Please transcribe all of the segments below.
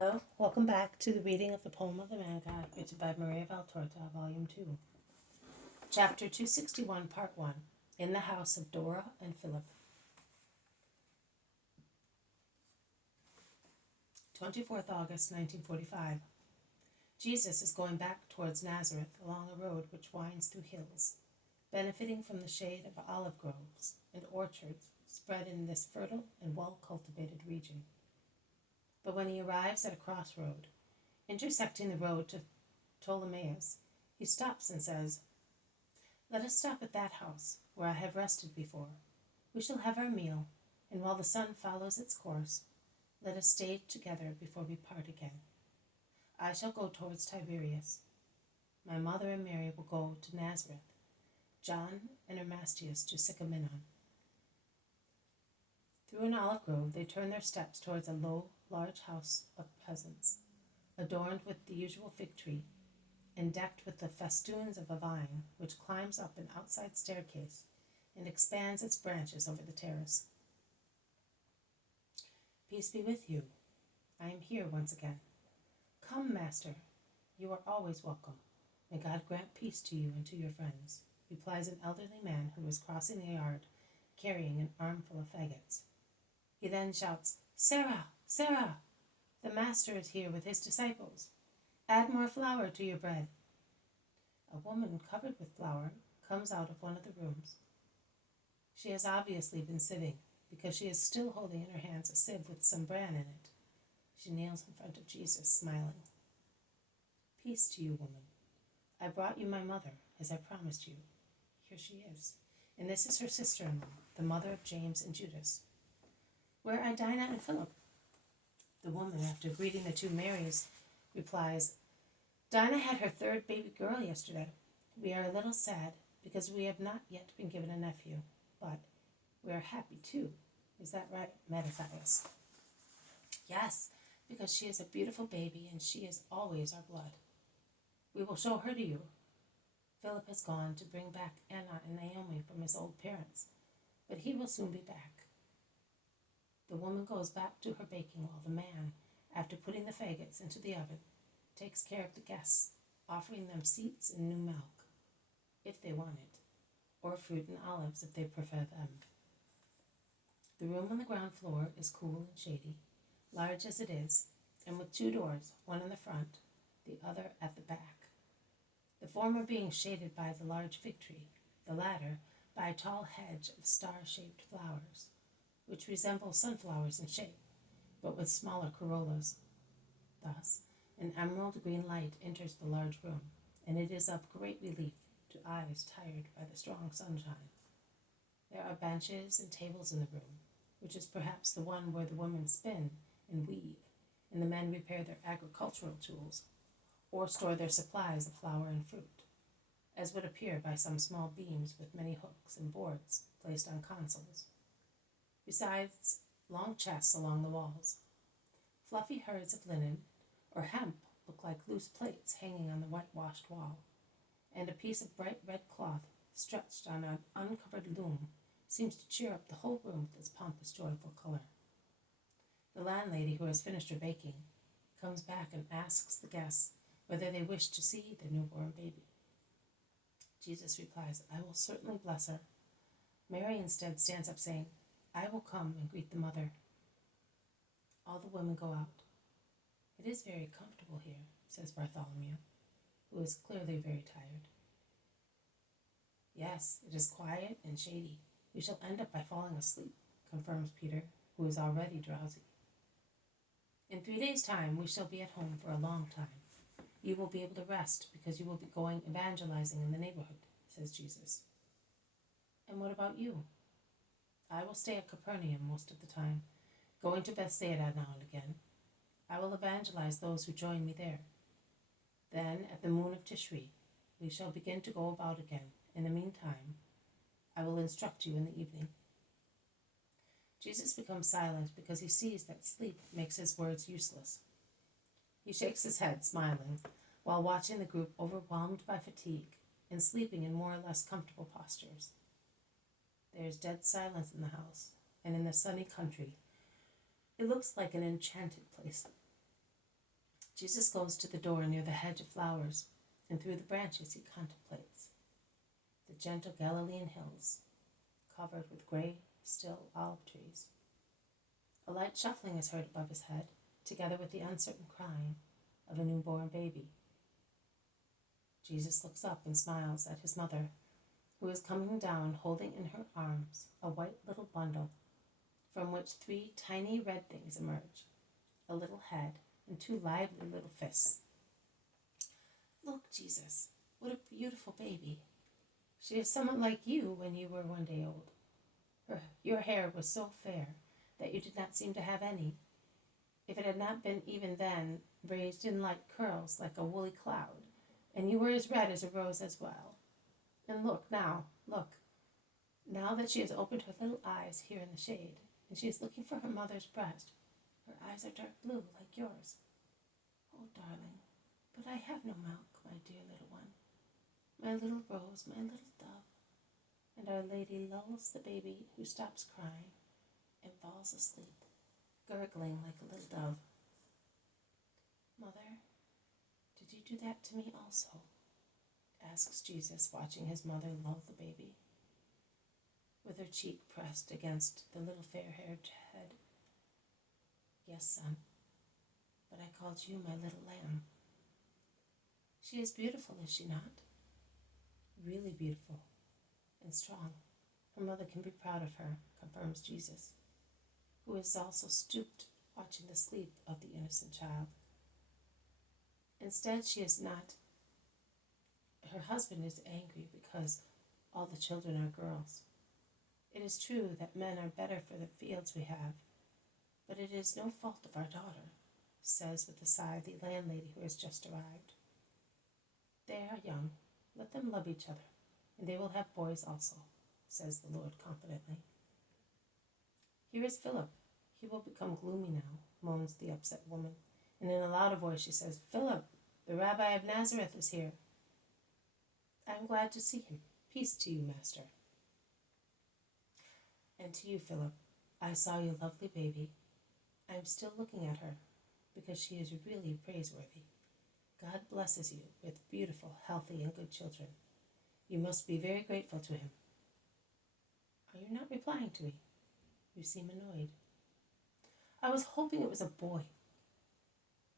Hello, welcome back to the reading of the poem of the Man God, written by Maria Valtorta, Volume 2. Chapter 261, Part 1, In the House of Dora and Philip. 24th August, 1945. Jesus is going back towards Nazareth along a road which winds through hills, benefiting from the shade of olive groves and orchards spread in this fertile and well-cultivated region. But when he arrives at a crossroad, intersecting the road to Ptolemais, he stops and says, "Let us stop at that house where I have rested before. We shall have our meal, and while the sun follows its course, let us stay together before we part again. I shall go towards Tiberias. My mother and Mary will go to Nazareth, John and Ermastius to Sycaminon." Through an olive grove they turn their steps towards a low, large house of peasants, adorned with the usual fig tree, and decked with the festoons of a vine which climbs up an outside staircase and expands its branches over the terrace. "Peace be with you. I am here once again. Come, master. You are always welcome. May God grant peace to you and to your friends," replies an elderly man who is crossing the yard carrying an armful of faggots. He then shouts, "Sarah, Sarah! The master is here with his disciples. Add more flour to your bread." A woman covered with flour comes out of one of the rooms. She has obviously been sieving, because she is still holding in her hands a sieve with some bran in it. She kneels in front of Jesus, smiling. "Peace to you, woman. I brought you my mother, as I promised you. Here she is. And this is her sister-in-law, the mother of James and Judas. Where are Dinah and Philip?" The woman, after greeting the two Marys, replies, "Dinah had her third baby girl yesterday. We are a little sad because we have not yet been given a nephew, but we are happy too. Is that right, Mattathias?" "Yes, because she is a beautiful baby and she is always our blood. We will show her to you. Philip has gone to bring back Anna and Naomi from his old parents, but he will soon be back." The woman goes back to her baking while the man, after putting the faggots into the oven, takes care of the guests, offering them seats and new milk, if they want it, or fruit and olives if they prefer them. The room on the ground floor is cool and shady, large as it is, and with two doors, one in the front, the other at the back. The former being shaded by the large fig tree, the latter by a tall hedge of star-shaped flowers, which resemble sunflowers in shape, but with smaller corollas. Thus, an emerald green light enters the large room, and it is of great relief to eyes tired by the strong sunshine. There are benches and tables in the room, which is perhaps the one where the women spin and weave, and the men repair their agricultural tools, or store their supplies of flour and fruit, as would appear by some small beams with many hooks and boards placed on consoles. Besides, long chests along the walls. Fluffy herds of linen or hemp look like loose plates hanging on the whitewashed wall, and a piece of bright red cloth stretched on an uncovered loom seems to cheer up the whole room with its pompous, joyful color. The landlady, who has finished her baking, comes back and asks the guests whether they wish to see the newborn baby. Jesus replies, "I will certainly bless her." Mary instead stands up saying, "I will come and greet the mother." All the women go out. "It is very comfortable here," says Bartholomew, who is clearly very tired. "Yes, it is quiet and shady. We shall end up by falling asleep," confirms Peter, who is already drowsy. "In 3 days' time we shall be at home for a long time. You will be able to rest because you will be going evangelizing in the neighborhood," says Jesus. "And what about you?" "I will stay at Capernaum most of the time, going to Bethsaida now and again. I will evangelize those who join me there. Then, at the moon of Tishri, we shall begin to go about again. In the meantime, I will instruct you in the evening." Jesus becomes silent because he sees that sleep makes his words useless. He shakes his head, smiling, while watching the group overwhelmed by fatigue and sleeping in more or less comfortable postures. There is dead silence in the house, and in the sunny country, it looks like an enchanted place. Jesus goes to the door near the hedge of flowers, and through the branches he contemplates the gentle Galilean hills, covered with gray, still olive trees. A light shuffling is heard above his head, together with the uncertain crying of a newborn baby. Jesus looks up and smiles at his mother, who is coming down holding in her arms a white little bundle from which 3 tiny red things emerge, a little head and 2 lively little fists. Look, Jesus, what a beautiful baby. She is somewhat like you when you were 1 day old. Your hair was so fair that you did not seem to have any, if it had not been even then raised in light curls like a woolly cloud, and you were as red as a rose as well. And look, now that she has opened her little eyes here in the shade, and she is looking for her mother's breast, her eyes are dark blue like yours. Oh, darling, but I have no milk, my dear little one, my little rose, my little dove. And Our Lady lulls the baby, who stops crying and falls asleep, gurgling like a little dove. Mother, did you do that to me also? Asks Jesus, watching his mother lull the baby, with her cheek pressed against the little fair-haired head. Yes, son, but I called you my little lamb. She is beautiful, is she not? Really beautiful and strong. Her mother can be proud of her, confirms Jesus, who is also stooped, watching the sleep of the innocent child. Instead, she is not. Her husband is angry because all the children are girls. It is true that men are better for the fields we have, but it is no fault of our daughter, says with a sigh the landlady who has just arrived. They are young. Let them love each other, and they will have boys also, says the Lord confidently. Here is Philip. He will become gloomy now, moans the upset woman, and in a louder voice she says, Philip, the Rabbi of Nazareth is here. I am glad to see him. Peace to you, Master. And to you, Philip. I saw your lovely baby. I am still looking at her, because she is really praiseworthy. God blesses you with beautiful, healthy, and good children. You must be very grateful to him. Are you not replying to me? You seem annoyed. I was hoping it was a boy.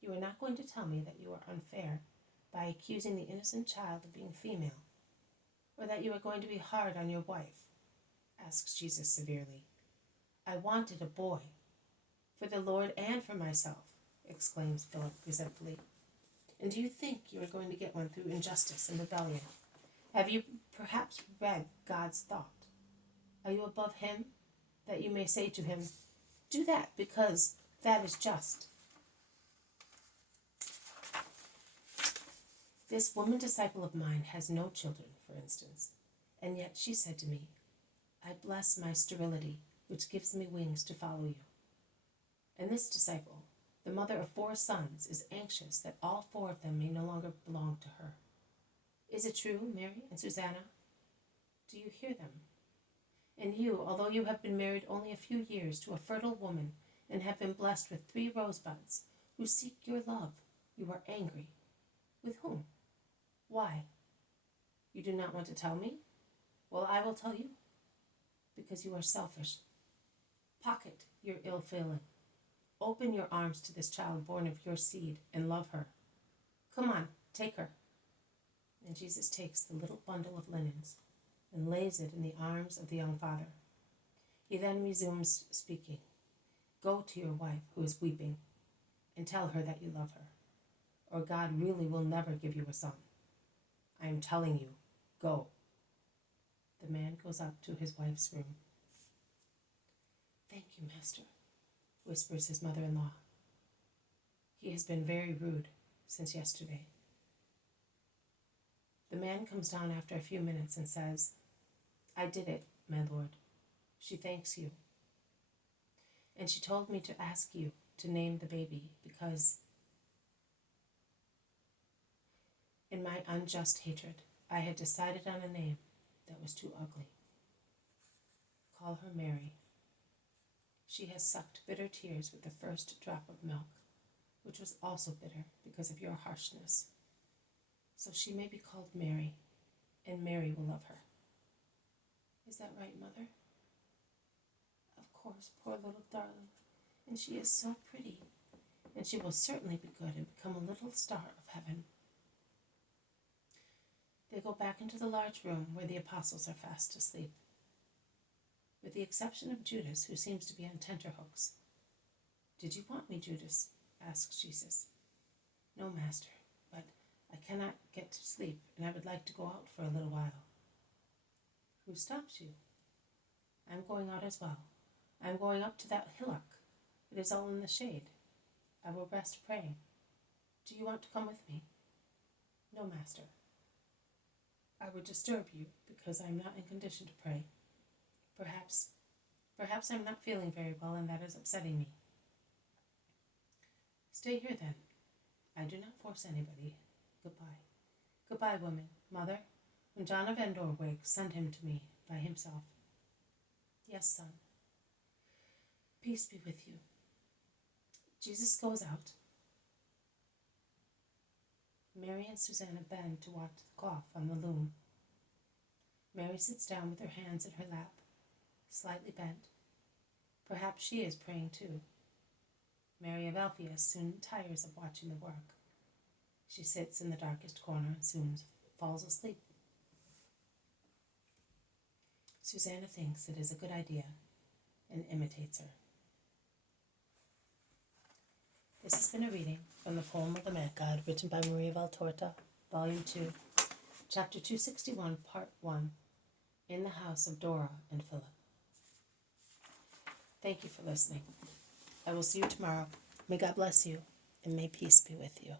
You are not going to tell me that you are unfair by accusing the innocent child of being female, or that you are going to be hard on your wife, asks Jesus severely. I wanted a boy, for the Lord and for myself, exclaims Philip resentfully. And do you think you are going to get one through injustice and rebellion? Have you perhaps read God's thought? Are you above him, that you may say to him, do that because that is just? This woman disciple of mine has no children, for instance, and yet she said to me, I bless my sterility, which gives me wings to follow you. And this disciple, the mother of 4 sons, is anxious that all 4 of them may no longer belong to her. Is it true, Mary and Susanna? Do you hear them? And you, although you have been married only a few years to a fertile woman and have been blessed with 3 rosebuds who seek your love, you are angry. With whom? Why? You do not want to tell me? Well, I will tell you. Because you are selfish. Pocket your ill feeling. Open your arms to this child born of your seed and love her. Come on, take her. And Jesus takes the little bundle of linens and lays it in the arms of the young father. He then resumes speaking. Go to your wife who is weeping and tell her that you love her, or God really will never give you a son. I am telling you, go. The man goes up to his wife's room. Thank you, Master, whispers his mother-in-law. He has been very rude since yesterday. The man comes down after a few minutes and says, I did it, my lord. She thanks you. And she told me to ask you to name the baby because in my unjust hatred, I had decided on a name that was too ugly. Call her Mary. She has sucked bitter tears with the first drop of milk, which was also bitter because of your harshness. So she may be called Mary, and Mary will love her. Is that right, Mother? Of course, poor little darling. And she is so pretty, and she will certainly be good and become a little star of heaven. They go back into the large room where the apostles are fast asleep, with the exception of Judas, who seems to be on tenterhooks. Did you want me, Judas? Asks Jesus. No, Master, but I cannot get to sleep, and I would like to go out for a little while. Who stops you? I'm going out as well. I'm going up to that hillock. It is all in the shade. I will rest praying. Do you want to come with me? No, Master. I would disturb you because I am not in condition to pray. Perhaps I'm not feeling very well, and that is upsetting me. Stay here then. I do not force anybody. Goodbye. Goodbye, woman. Mother, when John of Endor wakes, send him to me by himself. Yes, son. Peace be with you. Jesus goes out. Mary and Susanna bend to watch the cloth on the loom. Mary sits down with her hands in her lap, slightly bent. Perhaps she is praying too. Mary of Alphaeus soon tires of watching the work. She sits in the darkest corner and soon falls asleep. Susanna thinks it is a good idea and imitates her. This has been a reading from the poem of the Man God, written by Maria Valtorta, Volume 2, Chapter 261, Part 1, In the House of Dora and Philip. Thank you for listening. I will see you tomorrow. May God bless you, and may peace be with you.